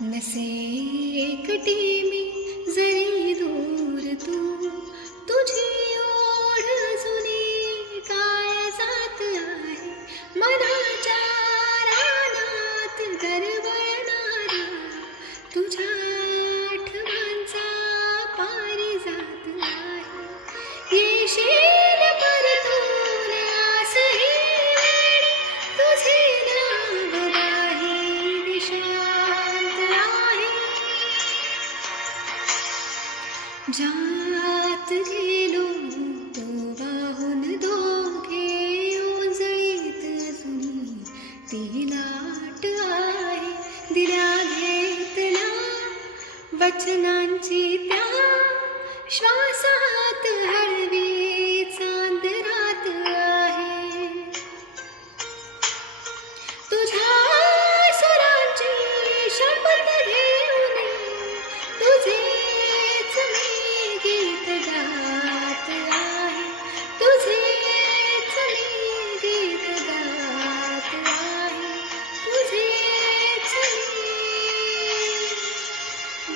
नसे एकटी मी जरी दूर तू, तुझी ओढ जुनी काय जात आहे मनाच्या रानात दरवळणारा, तुझ्या आठवणचा पारिजात आहे. येशील परतून आसही वेळ, तुझे नाव नाही दिशांत आहे. ज्यात गेलो तो वाहून दोघे, ओंजळीत अजूनी ती लाट आहे. दिल्या घेतल्या वचनांची त्या श्वासात हळवी चांद रात आहे. तुझ्या सुरांची शपथ घेऊन तुझेच मी गीत गात आहे. तुझेच मी गीत गात आहे. तुझेच मी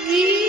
गीत